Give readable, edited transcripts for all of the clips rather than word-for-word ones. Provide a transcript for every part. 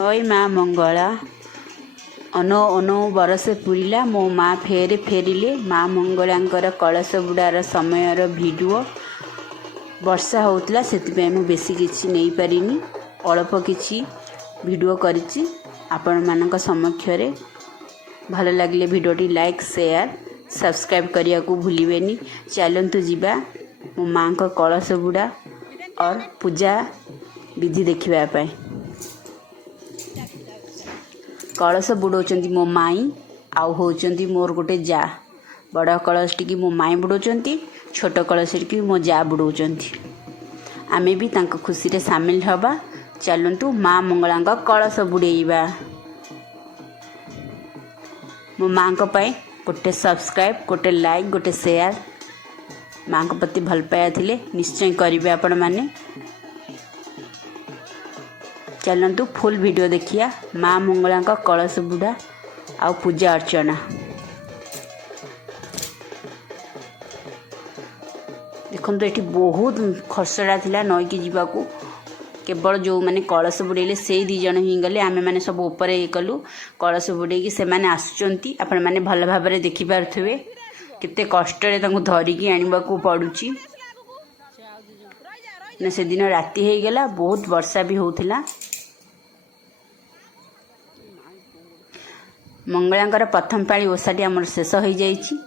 ओय माँ मंगला अनो अनो बरस पुरिला मो माँ फेर फेरिले माँ मंगलांकर कलश बुड़ार समयर भिडियो वर्षा होता से मु बेसी किसी नहीं पारिनी अल्प किसी भिडियो करिछि आपण मानक समक्षरे भल लगे भिडियोटी लाइक शेयर सब्सक्राइब करने को भूलिबेनी। चलतु जीवा मो माँ को कलश बुड़ा और पूजा विधि देखा। कलश बुड़ौंट मो माई आउ होती मोर गोटे जा बड़ कलश टी मो माई बुड़ौंट छोट कलश टी मो जा बुड़ौंट आमे भी तांको खुशी रे सामिल हवा। चलतु माँ मंगला कलश बुड़ेवा। मो माँ को पाई गोटे सब्सक्राइब गोटे लाइक गोटे शेयर माँ को प्रति भल पाया थिले निश्चय करेंगे आपण मैंने। चलतु फुल वीडियो देखिया माँ मंगला कलश बुड़ा आ पूजा अर्चना। देखो ये बहुत खसड़ा थिला नईकी जीवाकू केवल जो मैंने कलश बुड़ेले से दी जन ही गले आमे मैंने सब ऊपर ये कलु कलश बुड़ेकी से मैंने आसुचंती आपण मैंने भल भाव में देखि पारुथिबे केते कष्ट रे तांको धरिकी आनिबाकू पड़ुची ना। से दिन राति हो गला बहुत वर्षा भी होथिला। मंगलांकर प्रथम पाली ओषाटी आमर शेष हो जाइछि।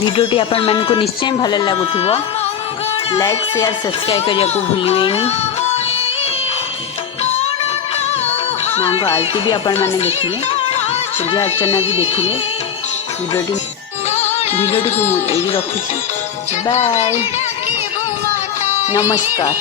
वीडियोटी आपण मन को निश्चय भल लगुथुबो लाइक शेयर सब्सक्राइब करने को भूलिबेनी। माँ को आरती भी आपण मैंने देखिले पूजा अर्चना भी देखिले। वीडियोटी को मुझे रखुची। बाय नमस्कार।